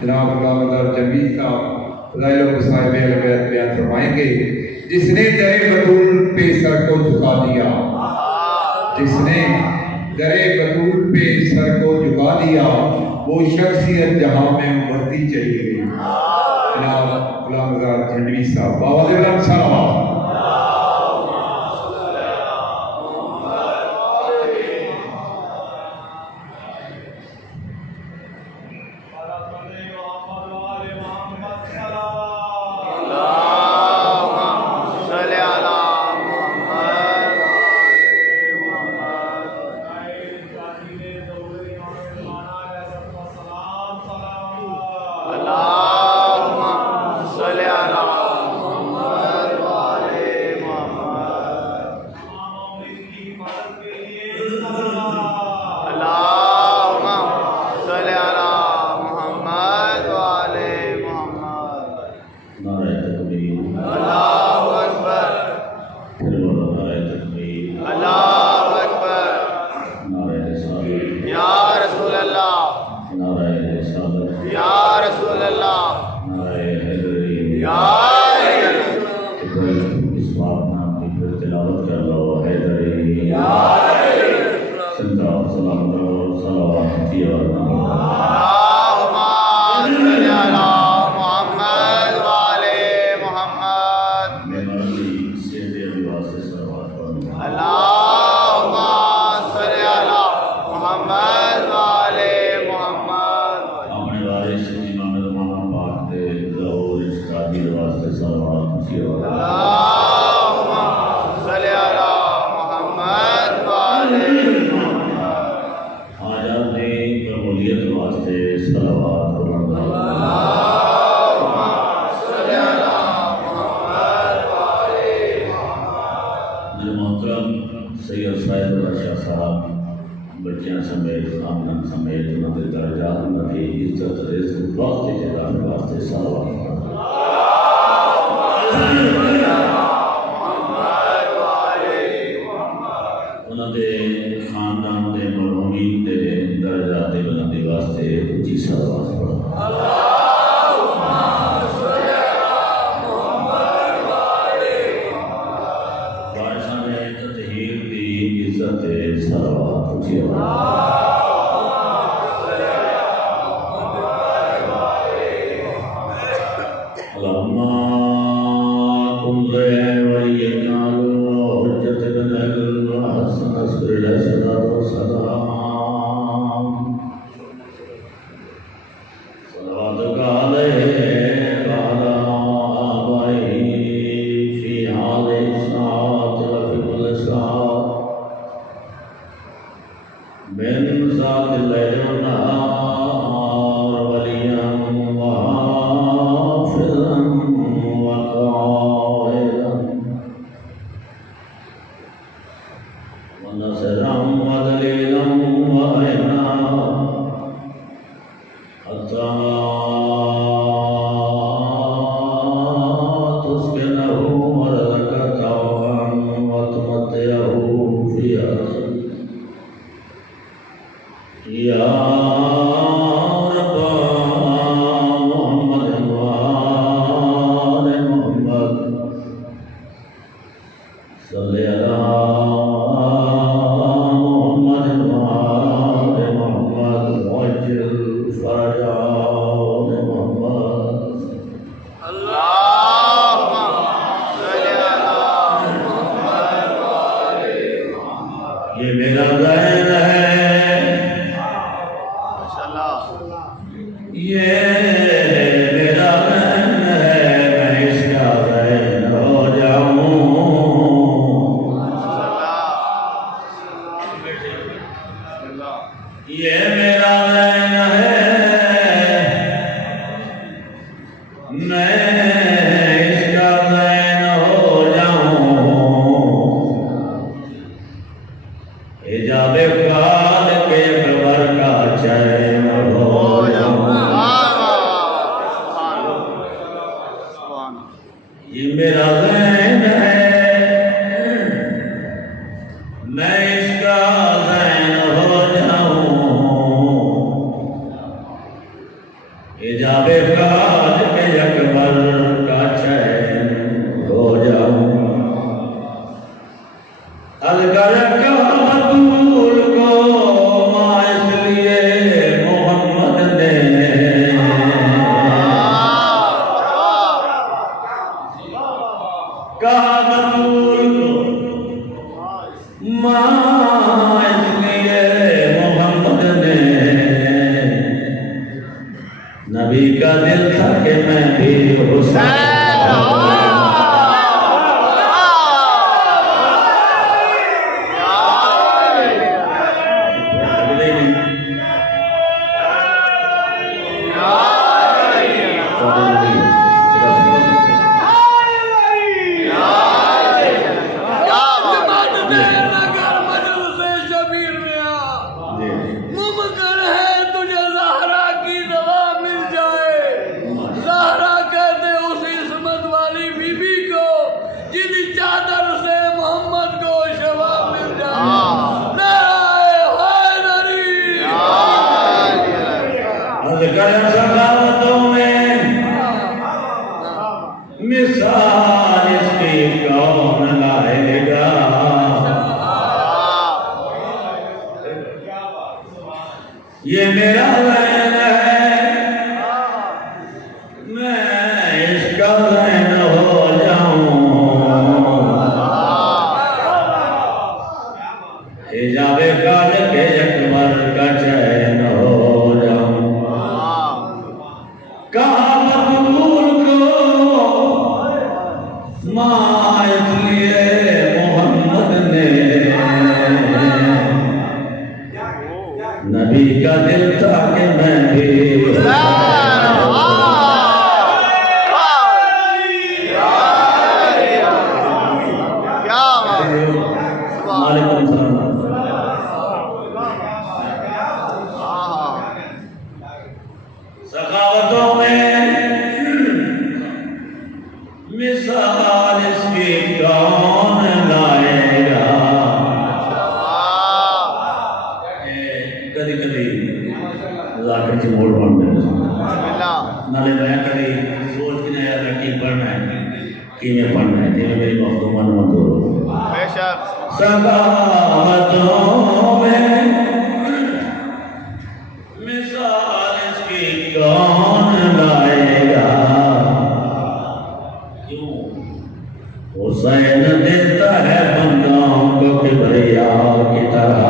जनाब गुलाम जमील साहब साहिब बयान फरमाएंगे। जिसने दरे बतूल पे सर को झुका दिया, जिसने दरे बतूल पे सर को झुका दिया, वो शख्सियत जहां में उभरती चली गई। जनाब गुलाम झंडवी साहब बाबा साहब हिजाबे काज के अकबर का चैन हो जाऊं। अलगर का बतूल को माँ इसलिए मोहम्मद ने कहा, बतूल को माँ इसलिए मोहम्मद ने। नबी का दिल था कि मैं भी हुसैन सखावतों में मिसाल इसकी कौन लाएगा। ये मेरा लैन है, मैं इसका लैन हो जाऊं। हिजाबे काल के अकबर का चैन हो जाऊं। कहा बतूल को माँ इसलिए मोहम्मद ने। नबी का दिल था कि मैं भी सखावतों में मिसाल इसकी कौन लाएगा। कभी कभी लाकर मोड़ पढ़ने नाले मैं कभी सोच के नहीं आता कि पढ़ना है कि मैं पढ़ना है कि मेरी मखदूमा मत हो। सखावतों में मिसाल इसकी कौन लाएगा। क्यों हुसैन देता है बंदों को किबरिया की तरह।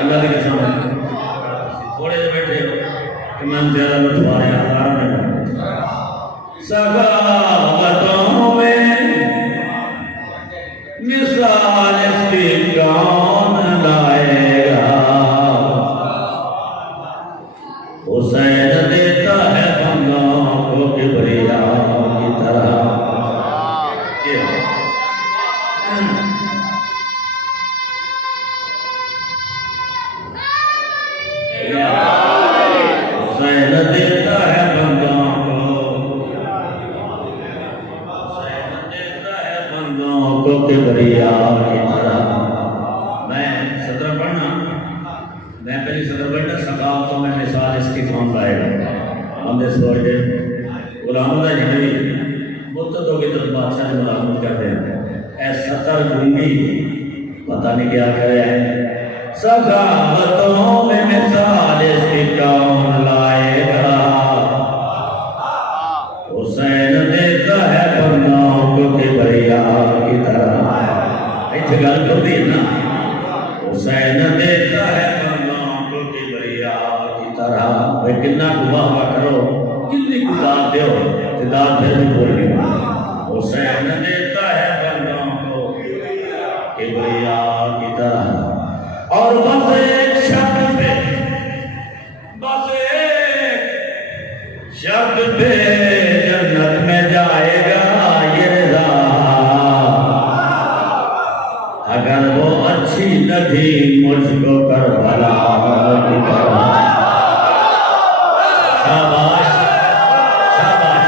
अल्लाह के सामने थोड़े से बैठे इमाम ज्यादा लुत्फारे आराम में। सखावतों में मिसाल इसकी कौन लाएगा। हुसैन देता है बंदों को किबरिया की तरह। हुसैन देता है बंदों को, हुसैन देता है बंदों को किबरिया की तरह। मैं सदर पढ़ना, मैं पहली सदर पढ़ना सखावतों में मिसाल इसकी कौन लाएगा। बंदे सोचते गुलामों का जनवी मुद्दतों की तरफ बादशाह ने मुलाकात करते हैं। ऐसा सतर गूंगी पता नहीं क्या करे है। सखावतों में मिसाल इसकी कौन लाएगा। हुसैन देता है बंदों को किबरिया की तरह। इतनी गल होती है ना। हुसैन देता है बंदों को किबरिया की तरह। भाई कितना गुलाह करो, कितनी गुलाह दो, दाद फिर भी बोल गया। हुसैन देता है बंदों को किबरिया की तरह। और बस एक शब्द पे, बस एक शब्द पे जन्नत में जाएगा ये रज़ा। अगर वो अच्छी लगी मुझको करबला की तरह। शाबाश शाबाश।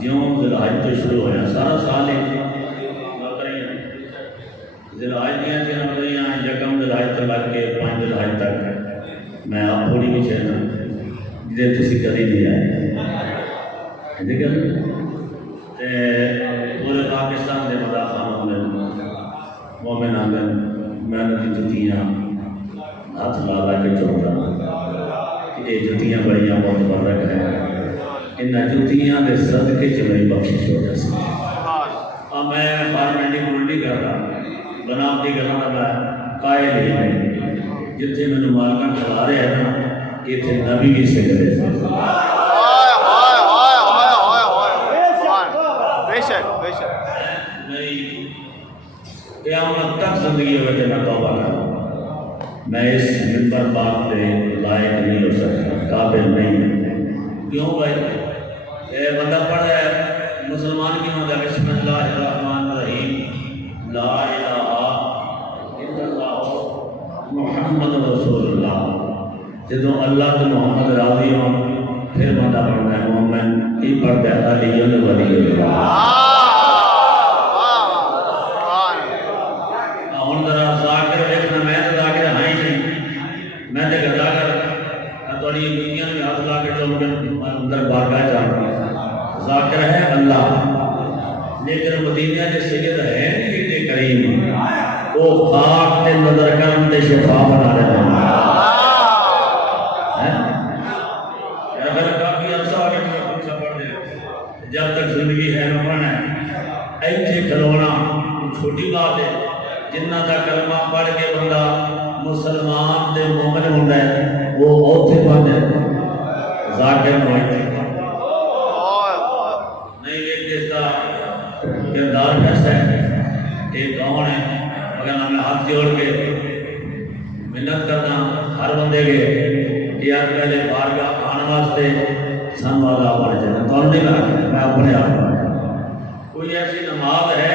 ज्यों जिलहज तो शुरू होया सारा साल एक जिलहज दियां जनवरियां यकम जिलहज तो लग के 5 जिलहज तक मैं आप थोड़ी भी चलना जिसे तुसी कभी नहीं आए पूरे पाकिस्तान के मदा खान आंदे मोमिन आंदे मेहनत की जुतियाँ हाथ ला ला के चौंदा ये जुतियाँ बड़ियाँ बहुत बरक है इन्हें जुतियाँ के सदके च मेरी बख्शिश हो जाती मैं फार्मेलिटी पूरी नहीं करता बनावटी गलों का मैं कायल ही नहीं जिथे मैंने मालका खिला रहे हैं ना इतने नबी भी से करे क़यामत तक जिंदगी हो तो मैं तौबा करूँ मैं इस मिंबर बात पे लायक नहीं हो सकता काबिल नहीं क्यों भाई ये बंदा पढ़ रहा है मुसलमान की मदद बिस्मिल्लाहिर्रहमानिर्रहीम ला इलाहा इल्लल्लाह मुहम्मद रसूलुल्लाह जो अल्लाह तो मुहम्मद राजी हो फिर बंदा पढ़ना है मोमिन की पढ़ता है अली वलीउल्लाह हुन जरा जाकिर देखना मैं तो जाकिर हां ही नहीं मैं तो गदा कर थोड़ी दुनिया में हाथ ला के चल के अंदर बारगाह जाऊंगा जाकिर है अल्लाह लेकिन मदीना के सैयद है नहीं करीम वो खाक ते नजर करम ते शिफा बना रहे हैं अगर काफी अरसा हो गया तो पढ़ दे जब तक जिंदगी है ना पढ़ना है ऐसे खिलौना छोटी बात है जिन्ना का कलमा पढ़ के बंदा मुसलमान ते मोमिन होता है वो औथे बन जाता जाकिर नहीं एक इसका किरदार कैसा है एक कौन है मगर मैं हाथ जोड़ के मिन्नत करना हर बंदे के यार पहले बारगाह आने वास्ते सन वाला बन जाए तो नहीं मैं अपने आप कोई ऐसी नमाज है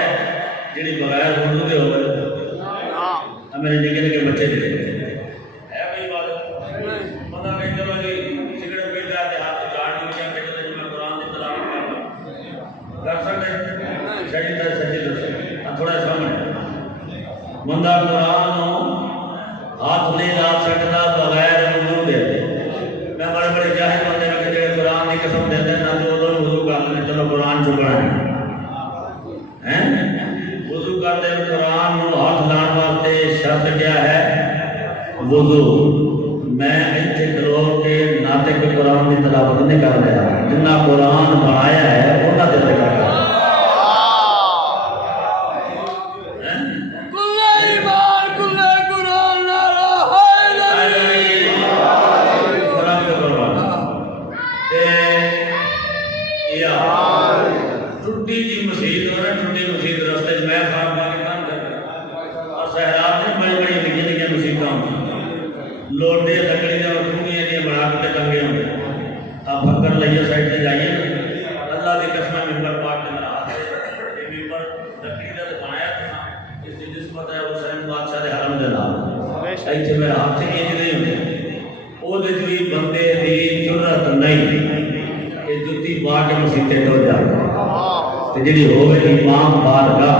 जी बगैर वजू के हो गए मेरे निके निके बच्चे थे है कोई बात पता कहीं चलो जी सिगरेट पी जाते हाथ झाड़ दी क्या कहते हैं मैं कुरान की तिलावत कर सकते सही तरह सच्ची दस थोड़ा समझ बंदा कुरान हाथ नहीं ला सकता बगैर वजू के मैं बड़े बड़े जाहिल बंदे में कहते कुरान की कसम देते ना तो उधर वजू कर लेते चलो कुरान चुकना है वजू करते कुरान हाथ लाने वास्ते शर्त क्या है वजू मैं इतने खलो के नाते के कुरान की तिलावत नहीं कर रहा जिन्ना कुरान बनाया है उन्होंने दिल कर लोटे लकड़ी का खूबियां नहीं बना के टंगे होंगे आप फकर लाइए साइड से जाइए अल्लाह की कसम मिंबर पाक के अंदर आते ये मिंबर लकड़ी का बनाया था इसकी निस्बत है हुसैन बादशाह के हरम दे नाल ऐसे मेरे हाथ से इंज नहीं होते ओदे च भी बंदे दी जरूरत नहीं कि जुत्ती पा के मसीते टो जाए ते जेडी होवे इमाम बारगाह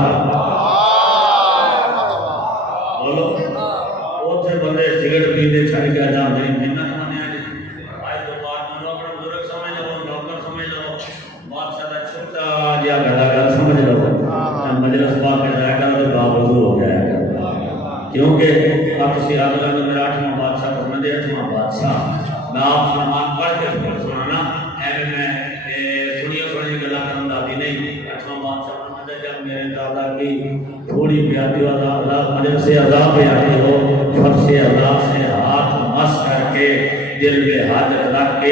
बोलो ओथे बंदे सिगरेट पीते छड़ के जाते मिन्नत मनिया जी आज तो बात में लोग बुजुर्ग समझ लो डॉक्टर समझ लो बादशाह का छोटा या गदागर समझ लो मजलिस पाक के जाएगा तो बावजूद हो जाएगा क्योंकि आप से आगे तो मेरा 8वां बादशाह तो मैं 8वां बादशाह मैं आप फरमान पढ़ के सुनाना ऐसे में सुनिए सुनिए गला करन दादी नहीं 8वां बादशाह फरमाता जब मेरे दादा की थोड़ी प्यादी वाला मजलिस से अज़ा पे आते हो फर्श से अज़ा से हाथ मस करके दिल पे हाजत रख के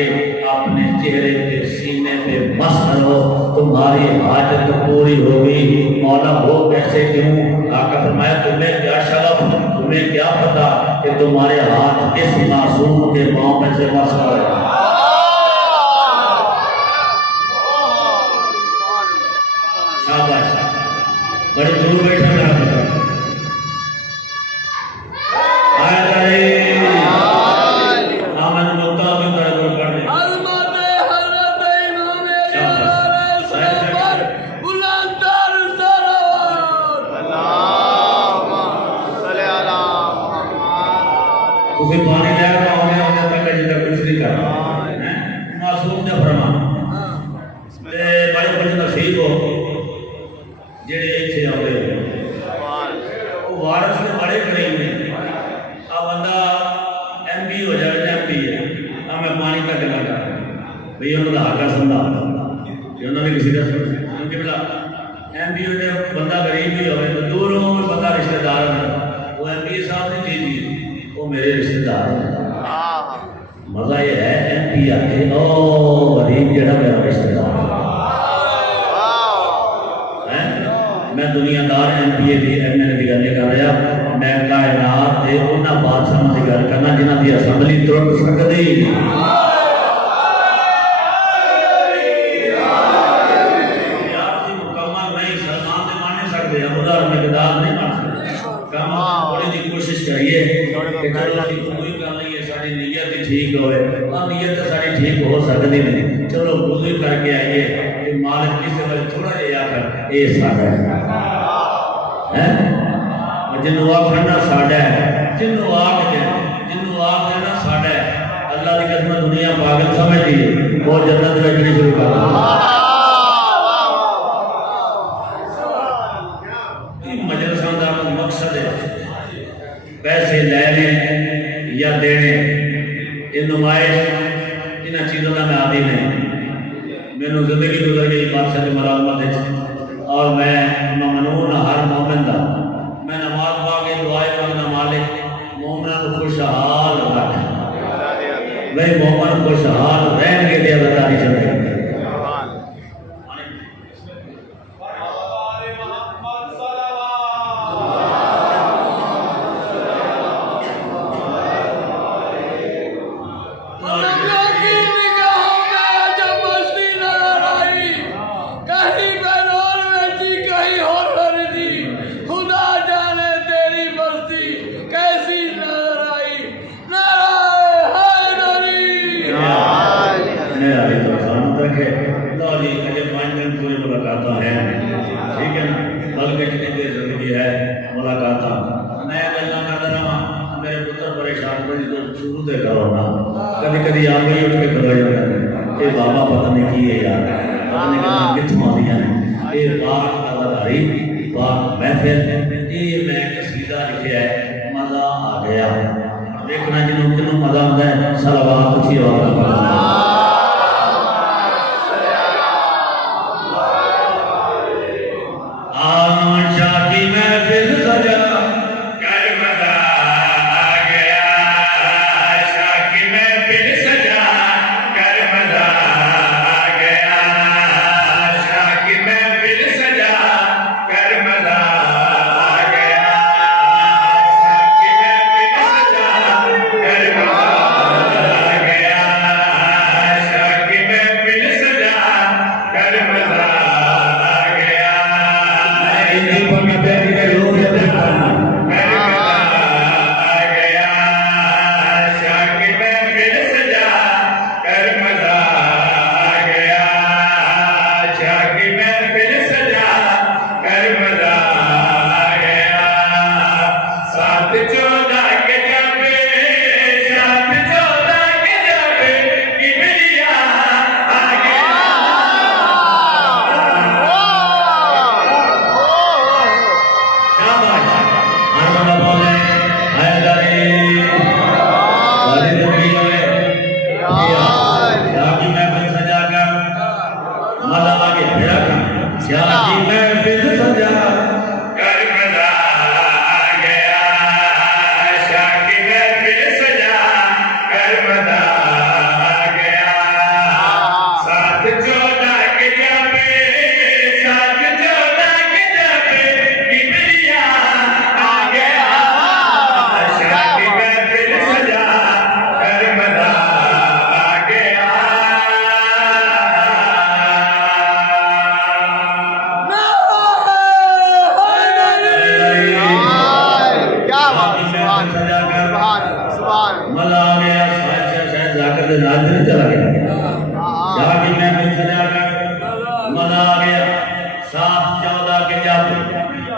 अपने चेहरे पे सीने पे मस करो तुम्हारी हाजत पूरी होगी मौला हो कैसे क्यों आका फरमाया तुम्हें क्या शरफ तुम्हें क्या पता कि तुम्हारे हाथ किस मासूम के पांव में से मस करे शाबाश बड़े दूर बैठे उन्होंने भी किसी का क्योंकि बोला MP ने बंदा गरीब भी हो तो दूरों में बंदा रिश्तेदार है वो MP साहब ने चीज दी वो मेरे रिश्तेदार हैं मजा ये है MP आके ओ गरीब जड़ा मेरा रिश्तेदार है मैं दुनियादार MP दी MLA की गल कर रहा मैं कायनात के उन्होंने बादशाह की गल करना जिन्हों की असैम्बली तुरंत सकती कोशिश करिए कि चलो कोई गल नहीं है साडी नीयत ही ठीक होवे और नीयत तो साडी ठीक हो सकती नहीं चलो वुज़ू करके आइए कि मालिक किसी वक्त थोड़ा जिहा आकर ये साडा है जिन्हों आखना साडा है जिन्हों आखना साडा है अल्लाह की कसम दुनिया पागल समझती है वो जन्नत रखनी शुरू कर मजलसा का मकसद है पैसे लेने या देने ये नुमाइश इन चीज़ों का मैं आदि नहीं मैंने जिंदगी गुजर गई बादशाह की मरामत और मैं ममनून हर मोमिन का मैं नमाज पा के दुआएं मांगना मालिक मोमिना को खुशहाल रख भाई मोमिन खुशहाल रहने के अदादारी चल रही कभी कभी आप ही उठ के खड़े हो जाते ये बाबा पता नहीं की है यार पता नहीं कितों आ रही है ये बात अदादारी बात महफिल ये मैं कसीदा लिखा है मजा आ गया देखना जिन्होंने किन्हों मजा आता है सलावत अच्छी आवाज आशा की महफिल सजा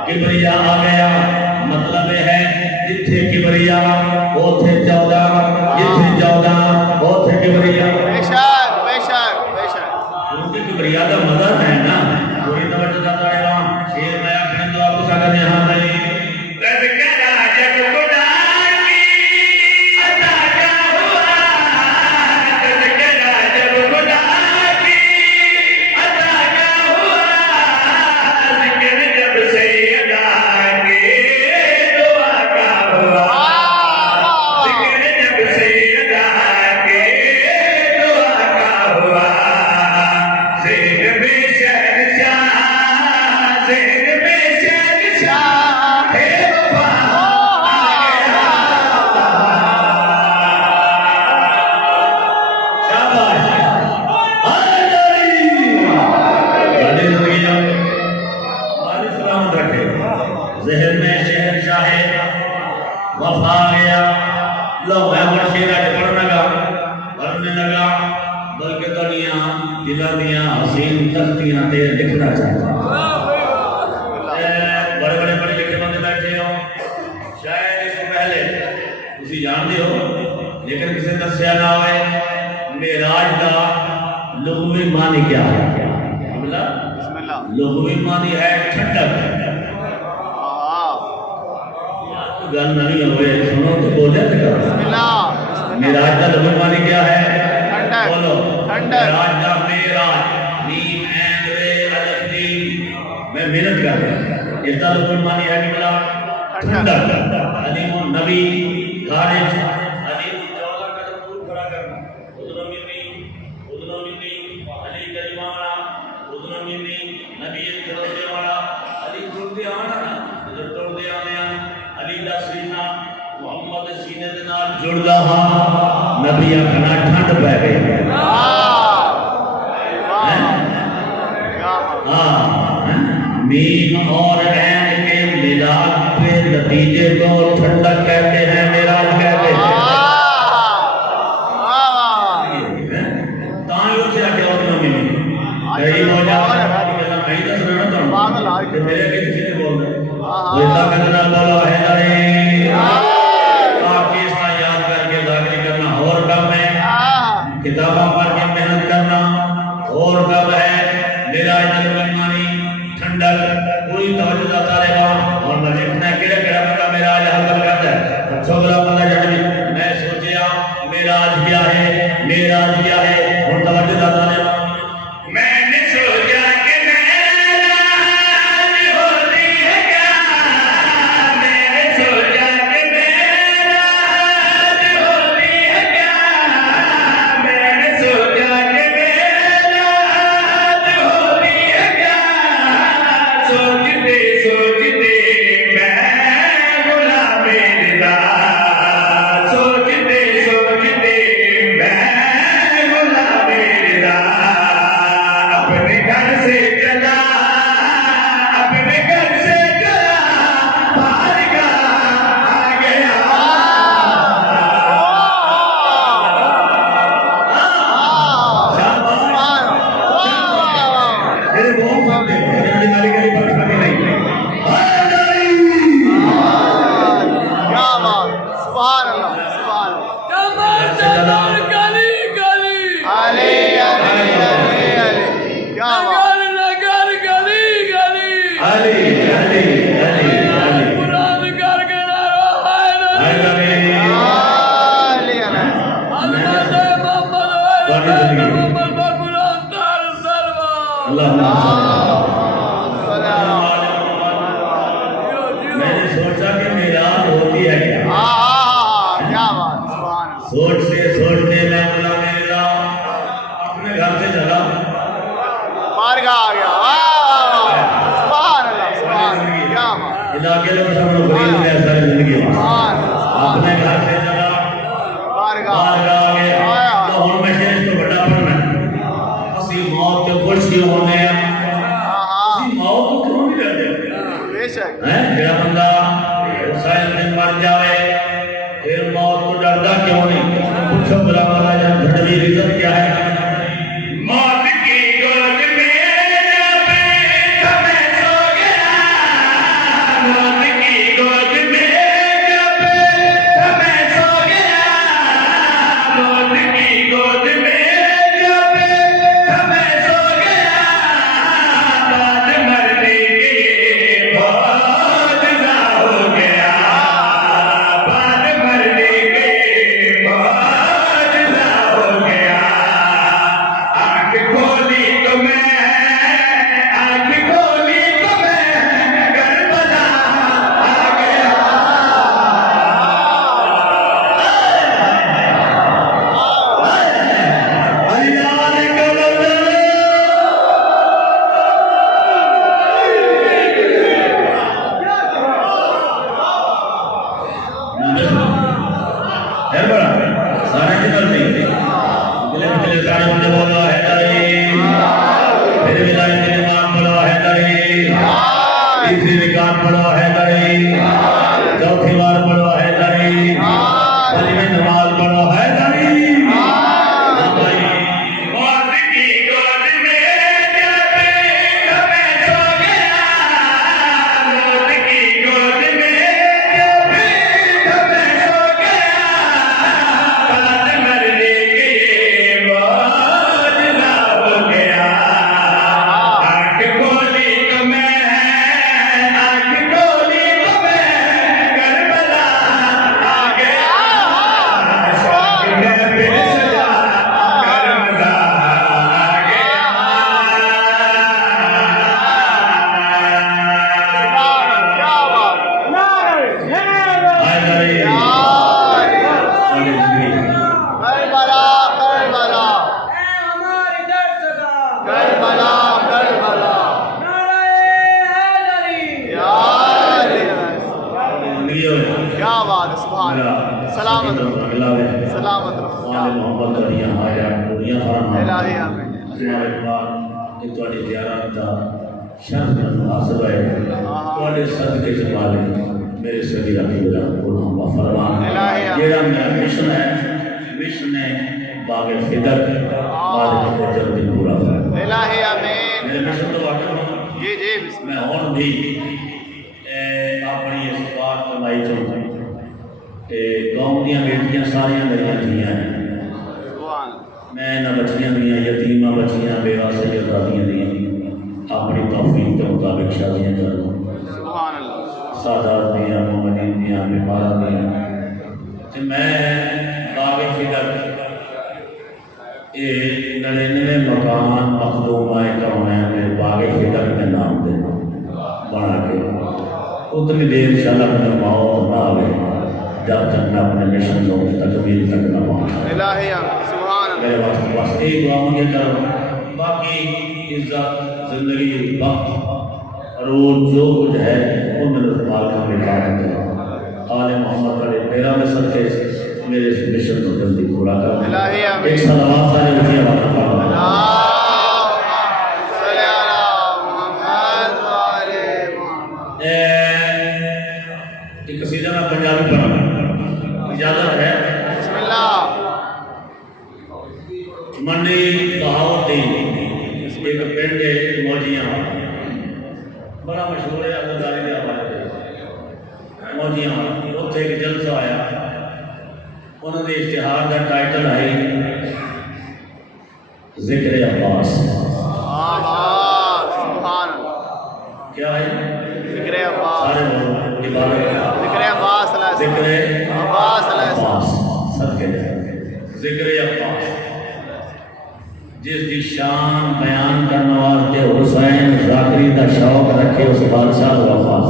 किबरिया आ गया मतलब है जिथे किबरिया ओथे 14 जिथे 14 ओथे किबरिया बेशक बेशक बेशक क्योंकि किबरिया का मजा है ना पूरी तवज्जो करता रहेगा शेर मैं अपने तो आपको सागर यहां नहीं तज़किरा जब खुदा की अता का हुआ तज़किरा जब खुदा की अता हसीन तख्तियां ते लिखना चाहता हूं। बड़े बड़े पढ़े लिखे बंदे बैठे हो, शायद इससे पहले तुम जानते हो लेकिन किसी दसिया ना होए मेराज का लुग़वी मानी क्या है। लुग़वी मानी है ठंडक। गल नहीं हो सुनो तो बोले मेराज का लुग़वी मानी क्या है? बोलो मेराज का मेराज नीम एंड रे अलफ नीम। मैं मेहनत कर रहा हूं। इसका लुग़वी मानी है कि बोला ठंडक। अलीम नबी खारिज अलीम जौला का दूर खड़ा करना। उदनो मिन्नी अली करीमाना उदनो मिन्नी नबी तोड़ने वाला अली तोड़ते आना जब तोड़ते आने अली दा सीना मोहम्मद सीने दे नाल जुड़दा हां नबी आखना ठंड पै गई। मीम और ऐन के मिलाप के नतीजे को ठंडक कहते हैं, मेराज कहते हैं। किताबा पढ़ के मेहनत करना और कब है मेराज मानी ठंडक पूरी तवज्जो देता रहेगा। और मैं देखना केड़ा केड़ा बंदा मेराज हासिल करता है। अच्छा बड़ा बंदा जब मैं सोचिया मेराज क्या है और तवज्जो देता रहेगा। मैंने सोचा कि मेराज होती है क्या, मैंने सोचा कि मेराज होती है क्या, मैंने सोचा कि मेराज होती है क्या। सोचते सोचते मैं गुलाम रज़ा, सोचते सोचते मैं गुलाम रज़ा। अपने घर से चला बारगाह आ गया। मेरे बहुत सामने मेरी मालिक की बात करनी नहीं। मैंने सोचा कि मेराज होती है क्या। सोचते मैं बोला मेरा अपने घर से चला बारगाह आ गया। इलाके लोग सब लोग गरीब हैं सारी जिंदगी में। अपने घर से चला बारगाह आ गया। तो हुण मैं शेर तो बड़ा पढ़ना असी मौत के खुश क्यों होने हैं, असी मौत को क्यों नहीं डरते हैं। जेड़ा बंदा हुसैन दिन मर जाए फिर मौत को डरदा क्यों नहीं। पूछो बुला वाला जब धड़वी इज्जत क्या है। मौत की गोद में जब मैं सो गया, मौत की गोद में जब मैं सो गया, मौत की गोद में जब मैं सो गया। बाद मरने के बाद ना हो गया, बाद मरने के बाद करबला करबला या जिंदगी हो क्या बात है सुभान अल्लाह सलामत रहो सलामत रहो मोहब्बत करियां हाजात पूरियां फरमाए इलाही आमीन तुम्हारे पास ये तुम्हारी ज़ियारत का शर्फ मुनासिब है तुम्हारे सदके से मालिक मेरे सगीरा कबीरा गुनाह माफ फरमा जेड़ा मेरा मिशन है मिशन है बागे फिदर मालिक को जल्दी पूरा फरमा इलाही आमीन मेरे मिशन तो वाकई हूं जी जी मैं हुण भी अपनी इस बात कमाई चो कौम दी बेटियां सारियां मेरियां धीआं हैं सुभान मैं इन्हां बच्चियां दियां यतीमा बच्चियां बेवा सैयदादियां दियां अपनी तौफीक के मुताबिक शादियां कर लूँ सुभान अल्लाह सादात दियां मोमिनीन दियां बीमारा दियां ते मैं बागे फिदर ये 99 मकान मखदूमाए कौनैन में बागे फिदर के नाम दे बना के उतनी देर इंशाअल्लाह अपनी मौत ना आवे जब तक मैं अपने मिशन को तकमील तक न पहुँचा इलाही आमीन सुभान मेरे वास्ते बस एक दुआ मुझे करो बाकी इज्जत जिंदगी वक्त रोज जो कुछ है वो मेरे माल का बेकार है आले मोहम्मद करे मेरा में सदके मेरे इस मिशन को जल्दी पूरा कर इलाही आमीन एक सलावत सारे मुझे वाला पढ़ो सल्ले अला मुहम्मद व आले मुहम्मद एक कसीदा में पंजाबी पढ़ा इजाजत है बिस्मिल्लाह मंडी बहाउद्दीन एक पिंड है मौजियां बड़ा मशहूर है अदाकारी के हवाले से मौजियां उत्थे एक जलसा आया उन्होंने इश्तिहार का टाइटल है जिक्र अब्बास सुभान क्या है जिक्र अब्बास सारे लोग इबादत जिक्र अब्बास जिक्र अब्बास अब्बास सदके जिक्र अब्बास जिसकी शान बयान करने वास्ते हुसैन जाकरी का शौक रखे उस बादशाह को अब्बास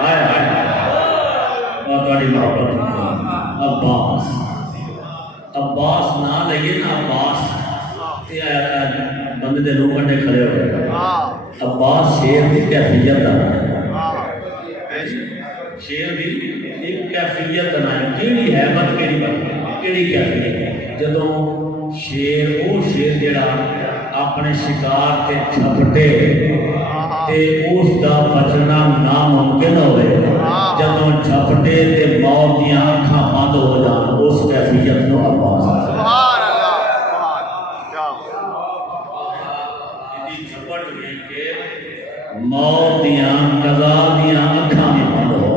हाय हाय बड़ी मोहब्बत अब्बास अब्बास ना लगे ना अब्बास बंदे दे रूह कंडे खड़े हो गए अब्बास शेर की कैफियत का शेर की एक कैफियत का केड़ी हैबत केड़ी बात केड़ी कैफियत जदों शेर वो शेर जड़ा अपने शिकार के झपटे ते उसका बचना नामुमकिन होवे जदों झपटे ते मौत दी अखां बंद हो जान उस कैफियत नो अब्बास सुभान अल्लाह सुभान इदी झपट वेख के मौत दी कज़ा दी अखां भी बंद हो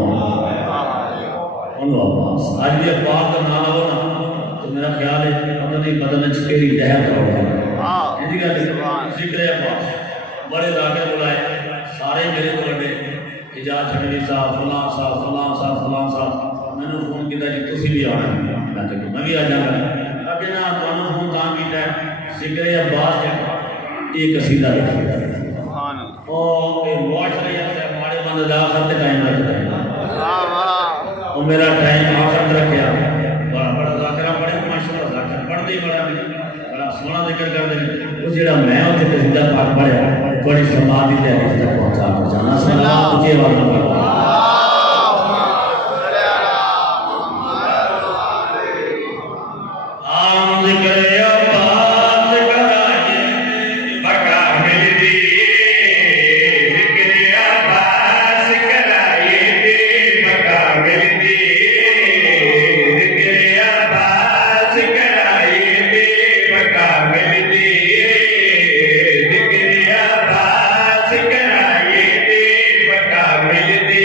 उन्होंने अब्बास आज ये पाक का नाम हो ना तो मेरा ख्याल है उन्होंने बदन केड़ी लहर होगा जी गल जिक्र अब्बास बड़े लागे बुलाए सारे मेरे को लगे इजाज छड़ी साहब फलां साहब मैंने फोन किया जी तुम भी आना मैं कहा मैं भी आ जाऊंगा अगे ना तुहानू फोन तां कीता जिक्र अब्बास एक कसीदा लिखा सुभान ओ ये मुआशरे से माड़े बंद दा करते टाइम रखता है वाह वाह और मेरा टाइम आखिर रखा बड़ा बड़ा जाकरा बड़े माशाल्लाह जाकर पढ़ते ही बड़ा सोना जिक्र करते हैं वो जेड़ा मैं उत्थे कसीदा पाठ पढ़िया बड़ी समाधि ते हरीफ तक पहुंचा के जाना सलाम तुझे वाला पढ़ो आम जिक्र अब्बास कराए बका मिलदी जिक्र अब्बास कराए बका मिलदी जिक्र अब्बास कराए बका मिलदी जिक्र अब्बास कराए बका मिलदी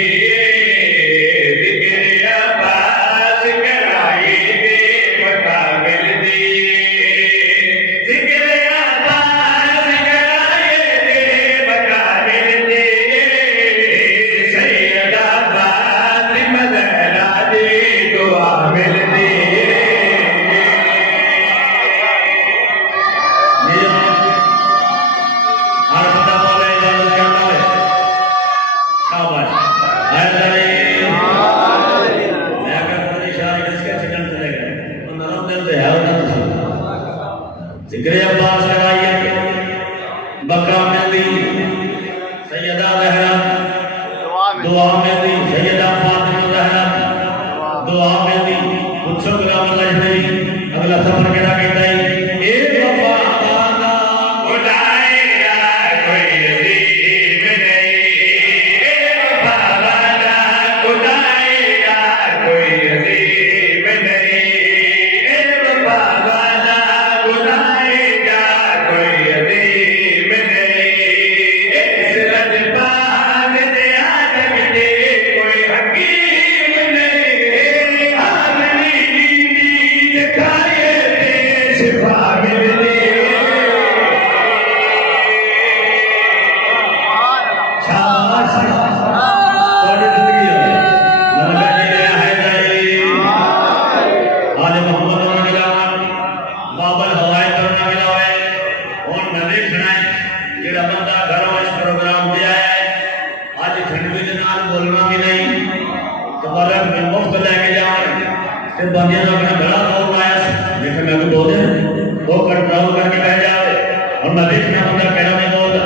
देखना बंदा कहना नहीं बोलता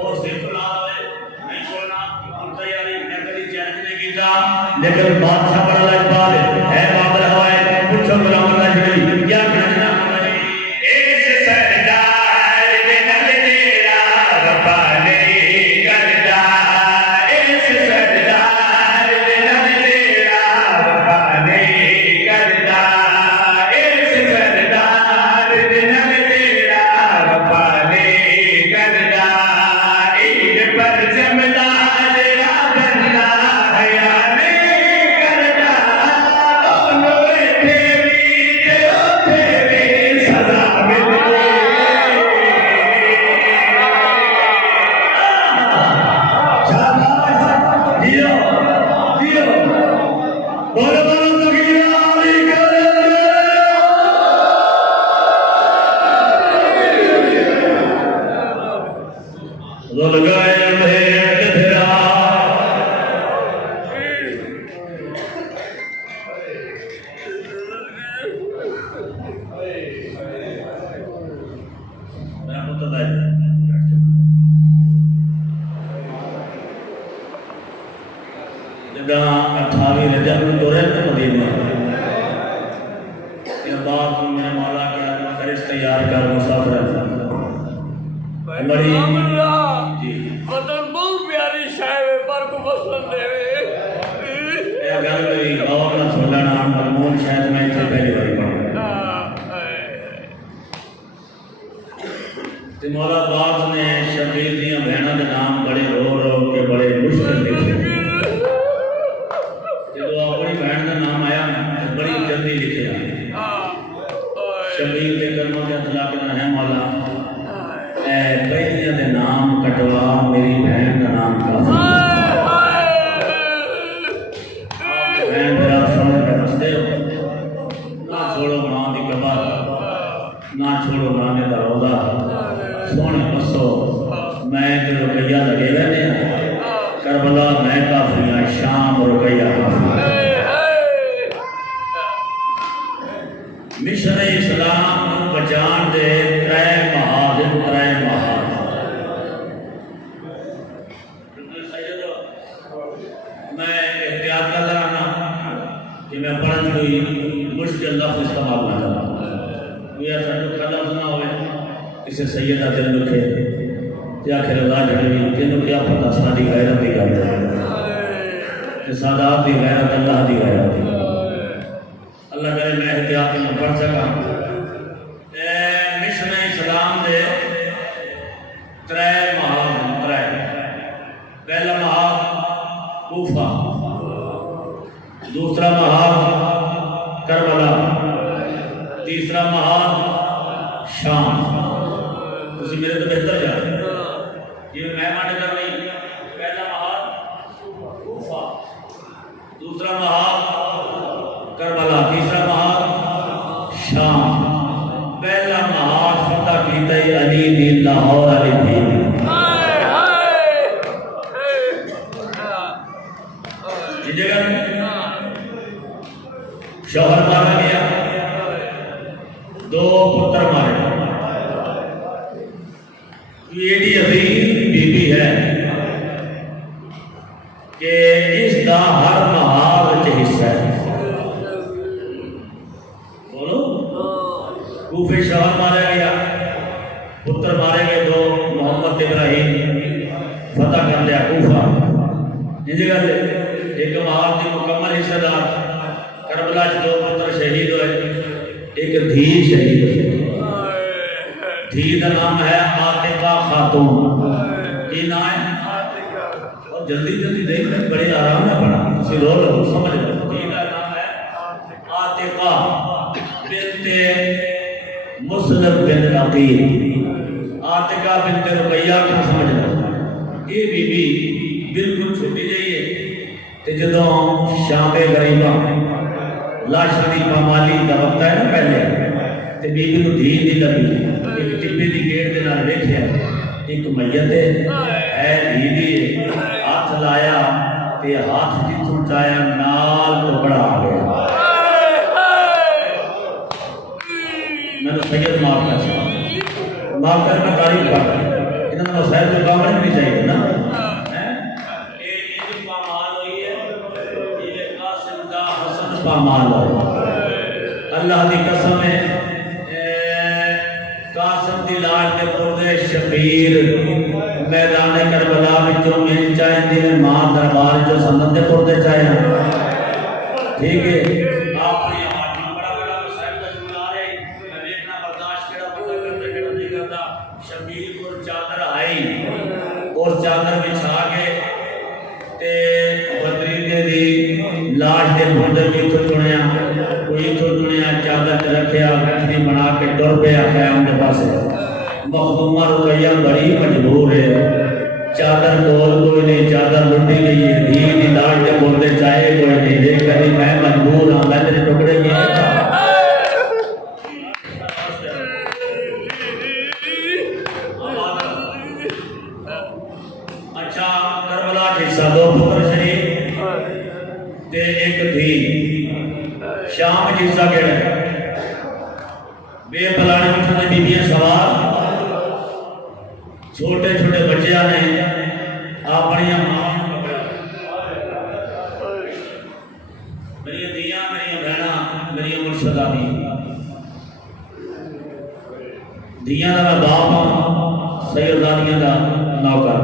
और सिर्फ ला होए नहीं छोड़ना हम तैयारी मैं कभी चैलेंज नहीं किया लेकिन बादशाह बड़ा लाजवाब है बाबर हवाए पूछो गुलाम अल्लाह जी क्या कहना इस सरदार दे नल तेरा रब्बा ने करदा इस सरदार दे नल तेरा रब्बा ने करदा इस सरदार दे नल तेरा रब्बा ने करदा ईद पर जमदा तेरा बंदा हया ने करदा दोनों तेरी तेरी सदा मिलते शाबाश दियो दियो बोलो बोलो तकबीर अली कर लगाए मेरे तेरा मैं बता जदा 28 रजब में तोरे मदीना के बाद मैं मौला का फरिश्ता तैयार कर मुसाफिर बड़ी जी मतलब बहुत प्यारी शायर है पर को पसंद है ये गल मेरी और ना सुन लेना मलमून शायद मैं इसे पहली बार पढ़ा ते मौला बात ने शबीर दियां बहना के नाम बड़े रो रो के बड़े मुश्किल लिखे जब अपनी बहन का नाम आया तो बड़ी जल्दी लिखे शबीर के कर्मों के अतला के है मौला पहलिया के नाम कटवा मेरी बहन का नाम का बहन मेरा समझ कर रस्ते हो ना छोड़ो माँ की कबर ना छोड़ो नाने का रोदा सोने बसो मैं तो रुपया लगे रहने करबला मैं काफिया शाम रुपया मिशन इस्लाम बचान दे त्रै महाज मैं एहतियात कर रहा कि मैं पढ़न कोई मुश्किल लफ्ज इस्तेमाल ना करा ये सब लफ्ज ना होवे इसे सैयदा दिल लिखे या आखिर अल्लाह जड़ी तेनों क्या पता साडी गैरत दी गल है सादात दी गैरत अल्लाह दी गैरत अल्लाह करे मैं एहतियात में पढ़ सका मिशन इस्लाम दे त्रै महाज पहला महाज कूफा दूसरा महाज करबला तीसरा महाज शाम तुसी मेरे तो बेहतर जान ये मेहमान कर नहीं पहला महाज कूफा दूसरा महाज करबला तीसरा महाज शाम पहला महाज फतह कीता अली दी लाहौर अली दी शोहर मारा गया दो पुत्र मारे एडी अजीम बीबी है कि इसका हर महाज च हिस्सा है बोलो कूफे शोहर मारा गया पुत्र मारे गए दो मोहम्मद इब्राहिम फतह कर लिया कूफा जिंदगी एक महाज की मुकम्मल हिस्सेदार करबला दो पुत्र शहीद हुए एक धी शहीद हुई धी का नाम है आतिका खातून ये नाम है और जल्दी जल्दी देख कर बड़े आराम में पढ़ा किसी रो लो समझ लो धी का नाम है आतिका बिनते मुस्लिम बिन अकील आतिका बिनते रुकैया को समझ लो ये बीबी बिल्कुल छोटी जाइए जो शामे गरीबा लाशा की पामाली का वक्त है ना पहले तो बीबी को धी नहीं लगी एक टिब्बे की गेट के नाल देखिया एक मैयत है धी दी हाथ लाया ते हाथ जिथों चाया नाल टुकड़ा आ गया मैंने सैयद माफ कर माफ कर मैं तारीफ कर इन्होंने मसाइल को काम नहीं चाहिए ना पामाल अल्लाह की कसम है कासम दी लाश के पुरदे शबीर मैदान करबला विचों मिल चाहे जिन्हें मां दरबार जो सनत दे पुरदे चाहे ठीक है आपने बड़ा बड़ा मसाइल का जुड़ा रहे मैं देखना बर्दाश्त केड़ा बंदा करते केड़ा नहीं करता शबीर को चादर आई और चादर बिछा के ते बदरीने दी लाश के पुरदे भी तो चुनिया कोई तो चुनिया चादर च रखिया गठरी बना के टुर पे आया उनके पास मखदूमा रुकैया बड़ी मजबूर है चादर तोल कोई नहीं चादर लुटी गई है धी दी लाश के पुरदे चाहे कोई नहीं देख कभी मैं मजबूर हाँ मैं तेरे टुकड़े किए अच्छा करबला हिस्सा दो पुत्र शरीफ ते एक थी शाम जिसा के बेपलाने उठने बीबियां सवार छोटे छोटे बच्चिया ने अपनी मां मेरी दियां मेरी बहना मेरी मुर्शदा दी दियां का मैं बाप हाँ सैयदादियां का नौकर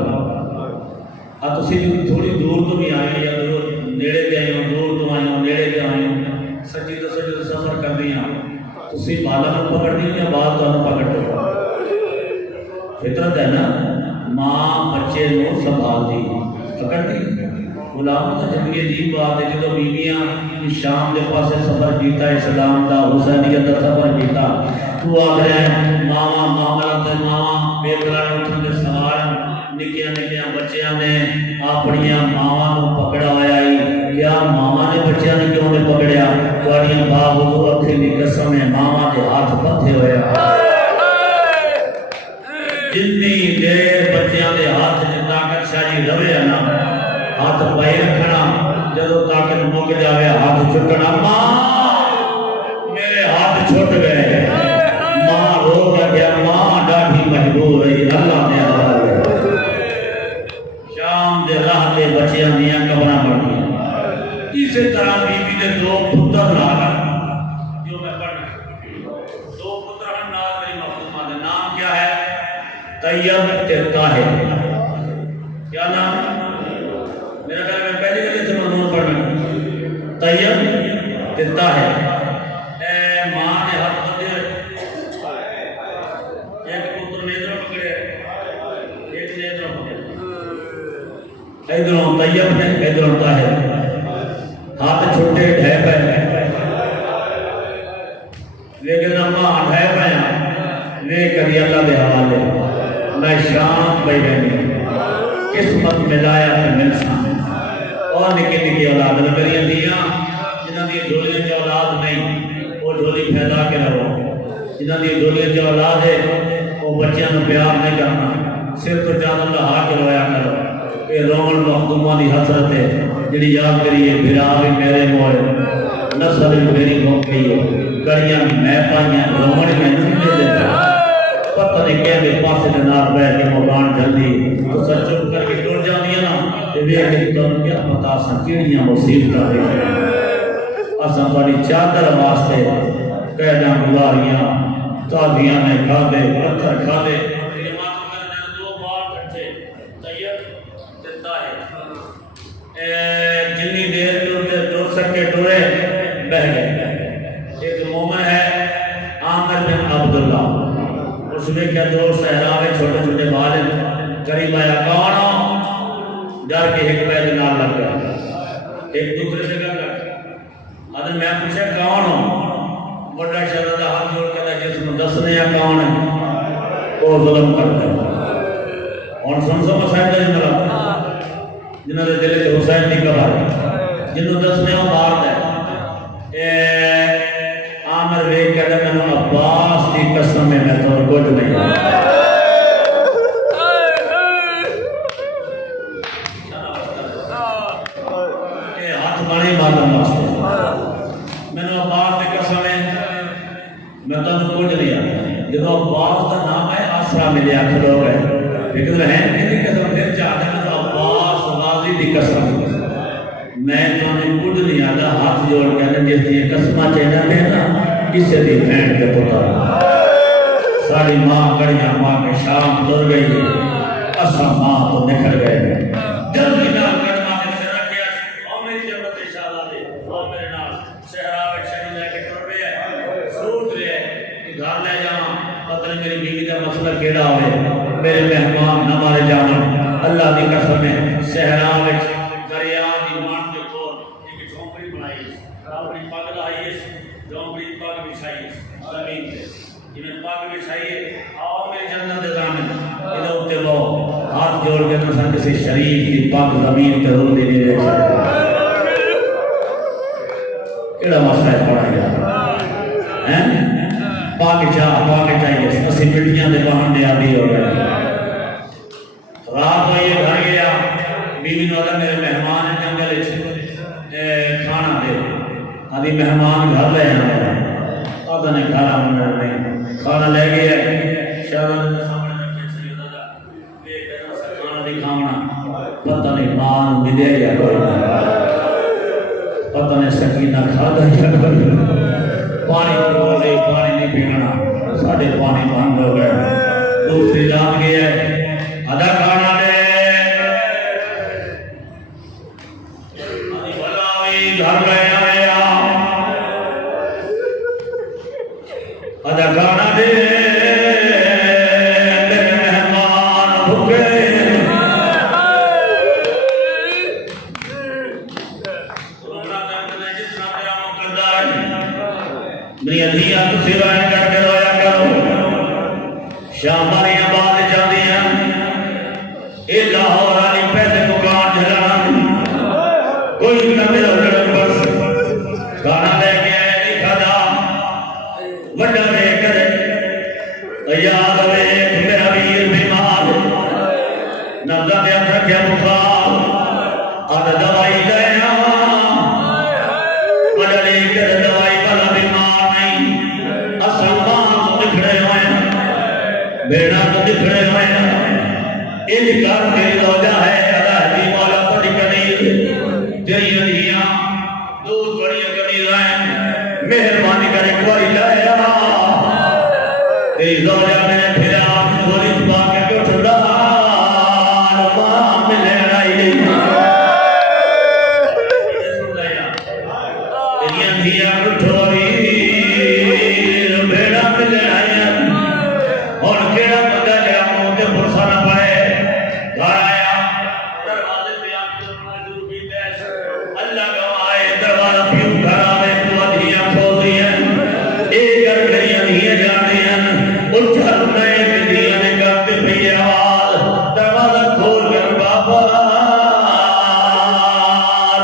थोड़ी दूर तो भी आए या दूर नेड़े ते आए हो दूर तो आए हो नेड़े ते आए हो सच्ची दसो जो सफर करते हैं तुसी बाला को पकड़नी या बाल तो पकड़ लो फितरत है ना मां बच्चे को संभालती पकड़ती गुलाम तो जिंदगी अजीब बात है जो बीबियां शाम के पास सफर किया इस्लाम का हुसैनियत का सफर किया तू आखिर मावा मामला ते मावा बेबला उठन के सवार निक्किया निक्किया बच्चियां ने अपनिया मावा को पकड़ा होया क्या मामा ने बच्चियां ने क्यों नहीं पकड़िया तुहाडियां बाबू अखी दी कसम है मावा के हाथ पथे होया जिन्नी देर बच्चियां के हाथ च ताकत शाही रवे ना हाथ पाई रखना जदों ताकत मुक जावे हाथ छुटना मां मेरे हाथ छुट गए मां रो गया मां डाठी मजबूर है अल्लाह ने हवाले शाम दे राह ते बच्चियां दियां कब्रां बन इसी तरह बीबी ने दो पुत्र नाल जो मैं पढ़ दो पुत्र नाल मेरी मखदूमा का नाम क्या है तैयब ते ताहिर क्या नाम मेरा ख्याल में पहली गली से मजमून पढ़ना तैयब ते ताहिर ए मां ने हाथ बंधे एक पुत्र ने इधरों पकड़े एक ने इधरों पकड़े इधरों तैयब ने इधरों ताहिर हाथ छोटे ढह पे लेकिन अम्मा ढह पाया वे कभी अल्लाह के हवाले मैं शाम पे रहनी किस्मत मिलाया इंसान और निकी निकी औलाद ने मेरी दियां जिन्हों की झोलियों च औलाद नहीं वो झोली फैला के रहो जिन्हों की झोलियों च औलाद है वो बच्चों को प्यार नहीं करना सिर तो चादर का हाथ रोया करो ये रोमन मखदूमा की हसरत है जी याद करिए बिरा भी मेरे मोल नस्ल भी मेरी मुक गई हो कड़ियां मैं पाइया रोमन मैनू नहीं देता पता नहीं कहते पास के नाल बैठ के मकान जल्दी तो चुप करके टुर जाती ना तो वेख के तुम क्या पता असा किहड़ियां मुसीबतां असा तुहाडी चादर वास्ते कैदा गुजारियां तादियां ने खादे पत्थर खादे जितनी देर टुर सके टुरे बह गए एक मोमिन है आमिर बिन अब्दुल्ला उसमें क्या दो सहरा में छोटे छोटे बाल करीब आया कौन हो डर के एक पैर नाल लग गया एक दूसरे से कर अगर मैं पूछा कौन हो बड़ा शहजादा हाथ जोड़ कर जिसमें दसने या कौन है वो जुल्म करता है और समझो मसाइल का जुमला जिन्होंने दिल च हुसैन की कबर जिन्होंने दसने मार दे आमिर वेख कहता मैंने अब्बास की कसम है मैं तो कुछ नहीं हाथ बने मातम वास्ते मैंने अब्बास की कसम है मैं तो कुछ नहीं आता जो अब्बास का नाम है लेकिन है कि कसम फिर चाहता है तो अब्बास वाजी दी कसम मैं तुम्हें कुछ नहीं आता हाथ जोड़ के जिस दी कसम चाहिए थे ना किसी दी बहन के पुत्र सारी माँ कड़िया माँ के शाम तुर गई असा माँ तो निकल गए जल्दी नाल कदमा के सिर रखिया और मेरी जन्नत इंशाअल्लाह दे और मेरे नाल सहरा में शनी लेके टुर पे सूट ले घर ले जावा पता नहीं मेरी बीवी का मसला केड़ा होवे मेरे मेहमान न मारे जावन अल्लाह की कसम है सहरा में दरिया की मान के कोल एक झोंपड़ी बनाई अपनी पग लाई झोंपड़ी पग बिछाई जमीन पे जिन्हें पग बिछाई आओ मेरी जन्नत दे दामन इधर उत्ते लो हाथ जोड़ के तो सन किसी शरीफ की पग जमीन पे रोल देने दे केड़ा मसला है पड़ा गया हैं पाक चाहिए असि मिट्टियां दे बहाने आदि हो गए रात को ये घर गया बीवी ने बोला मेरे मेहमान है जंगल खाना दे आदि मेहमान घर ले आया आधा ने खाना नहीं खाना ले गया शायद सामने रखे सैयदा दा देख खाना दिखावना पता नहीं मां मिले या कोई पता नहीं सकीना खादा या कोई पानी बोले पानी नहीं पीना साढ़े पानी बंद हो गए दूसरी रात गया आधा खाना दे घर में आया आधा खाना दे मेरे मेहमान भूखे मेरी अधिया तुसी रोया करके रोया करो शाम वाली बात जाती है ये लाहौर वाली पहले दुकान झलाना कोई मेरा उधर बस गाना लेके आए नहीं खादा वड्डा लेकर याद देख मेरा वीर बीमार नब्जा दे रखे बुखार आधा दवाई ले वड्डा लेकर दवाई वाला बीमार नहीं असल मां तो दिखड़े हुए बेड़ा तो दिखड़े हुए इनकार तेरी रोजा है अल्लाह की मौला तो निकली तेरी नदियां दूध बड़ी कमी है मेहरबानी कर एक बार लाया तेरी रोजा में फिर आप गोली छुपा के उठा मां मिले आई तेरी नदियां उठोरी बेड़ा मिले आया और केड़ा बंदा जरा मुंह ते पुरसा ना पाए घर आया दरवाजे पे आके मौजूद भी देश अल्लाह गवाए दरवाजा क्यों घर आवे तो अधिया खोल दिया एक कर गई अधिया जाने उल्टा नए दिया ने करते पे आवाज दरवाजा खोल कर बाबा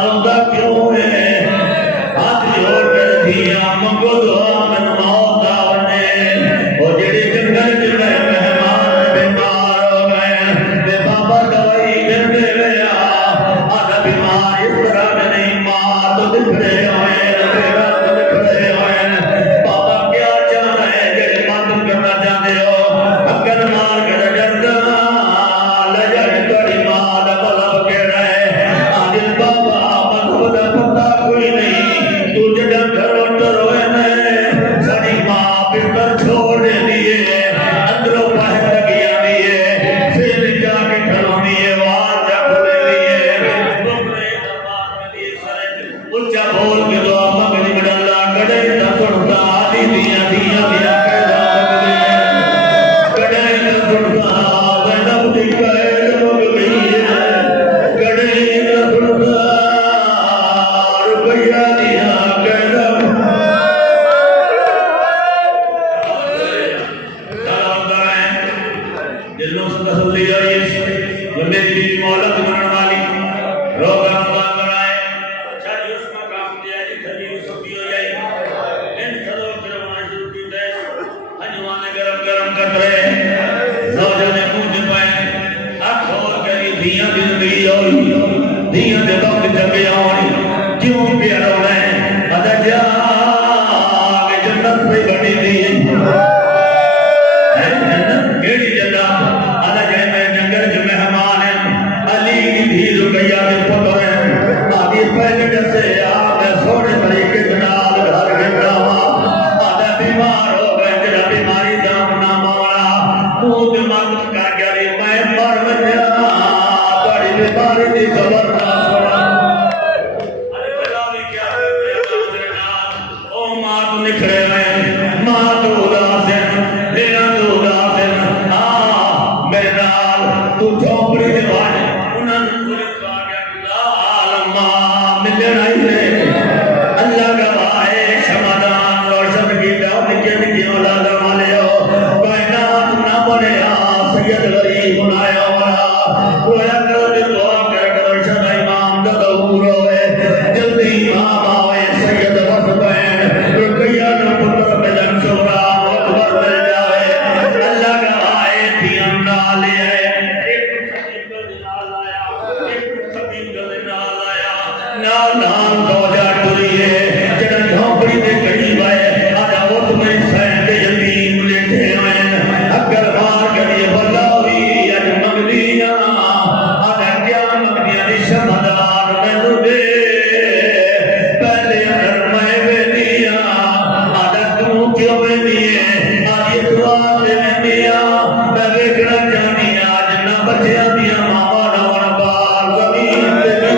रोंदा क्यों है हाथ जोड़ कर दिया मंगो दुआ मन मौत आवने ओ जेड़ी जंगल च मेरे मेहमान बीमार हो गए ते बाबा दवाई कर दे गया आधा बीमार इस तरह में नहीं मां तो दिखड़े हुए बेड़ा तो दिखड़े हुए बाबा क्या चाह रहे जेड़े मातम करना चाहते हो अक्कल मार कर डरदा ले जाए तोड़ी मां दा मतलब केड़ा है आदिल बाबा मतलब दा पता कोई नहीं तू जड़ा घर रोए ने साडी मां बिस्तर छोड़ देती है अंदरों बाहर लगी आती है फिर जाके खलोनी है वार जा खोले लिए बकरे दरबार में दिए सरे ऊंचा बोल के दुआ मंगनी में अल्लाह कड़े ना सुनता आदि दिया कहदा कड़े ना सुनता ज़ैनब दी कैद हो गई है कड़े ना सुनता रुपया दिया कहदा दिलों से तसल्ली आई जो मेरी बीवी मौला की मनन वाली रोगा अल्लाह कराए शादी उसका काम दिया जी खली उसकी हो जाए इन खलो करवाना शुरू की देश हजवाने गरम गरम कर रहे ज़ौजा ने मुंह दे पाए आंख खोल कर दिया जिंदगी होई दिया दे वक्त जगे होई क्यों प्यारा है अदा जा के जन्नत पे बनी दी जन्नत केड़ी जन्नत आला जाए मैं बीमारी की खबर ना सुना अरे बड़ा भी क्या तेरे नाल ओ मां तू निखड़े हुए मां तू उदास है तेरा तू उदास है हां मेरे नाल तू झोपड़ी दे बाहर उन्हां नूं पूरे खा गया लाल मां मिलण आई है अल्लाह का भाई समाधान रोशन की दाव निके निके औलाद वाले हो कायनात ना बने सैयद गरीब बनाया वाला रोया करो ते दुआ कर करो शदा इमाम दा दहूर होए जल्दी इमाम आवे सैयद बस बैन रुकैया न पुत्र बेदन सोरा अकबर मिल जाए अल्लाह का भाई थी अंदा ले एक खतीब का नाल आया एक खतीब का नाल आया नाल नाल दौजा टुरी है जड़ा झोपड़ी दे करीब आए आजा वो तुम्हें सैन दे यतीम लेटे आए अगर मार गली बल्लावी अज मंगदिया आजा क्या मंगदिया दी शमदार मैनू दे पहले अगर मैं बेदिया आजा तू क्यों बेदी है आज ये दुआ दे बेदिया मैं देखना चाहनी आज ना बच्चियां दिया मावा ना वन बाल जमीन ते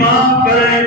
माफ करे